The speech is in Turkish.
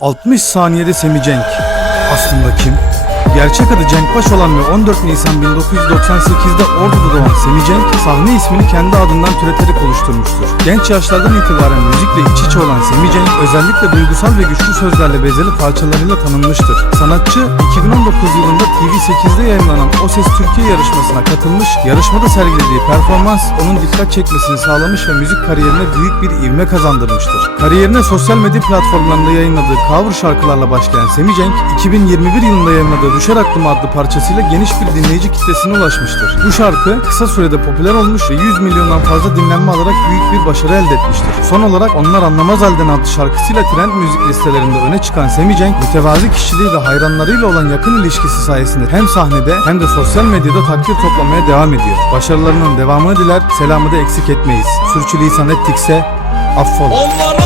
60 saniyede Semi Cenk. Aslında kim? Gerçek adı Cenk Baş olan ve 14 Nisan 1998'de Ordu'da doğan Semi Cenk, sahne ismini kendi adından türeterek oluşturmuştur. Genç yaşlardan itibaren müzikle iç içe olan Semi Cenk, özellikle duygusal ve güçlü sözlerle bezeli parçalarıyla tanınmıştır. Sanatçı, 2019 yılında TV8'de yayınlanan O Ses Türkiye yarışmasına katılmış, yarışmada sergilediği performans onun dikkat çekmesini sağlamış ve müzik kariyerine büyük bir ivme kazandırmıştır. Kariyerine sosyal medya platformlarında yayınladığı cover şarkılarla başlayan Semi Cenk, 2021 yılında yayınladığı Düşer Aklıma adlı parçasıyla geniş bir dinleyici kitlesine ulaşmıştır. Bu şarkı kısa sürede popüler olmuş ve 100 milyondan fazla dinlenme alarak büyük bir başarı elde etmiştir. Son olarak Onlar Anlamaz Halden adlı şarkısıyla trend müzik listelerinde öne çıkan Semi Cenk, mütevazi kişiliği ve hayranlarıyla olan yakın ilişkisi sayesinde hem sahnede hem de sosyal medyada takdir toplamaya devam ediyor. Başarılarının devamını diler, selamı da eksik etmeyiz. Sürçülisan ettikse affola. Onlara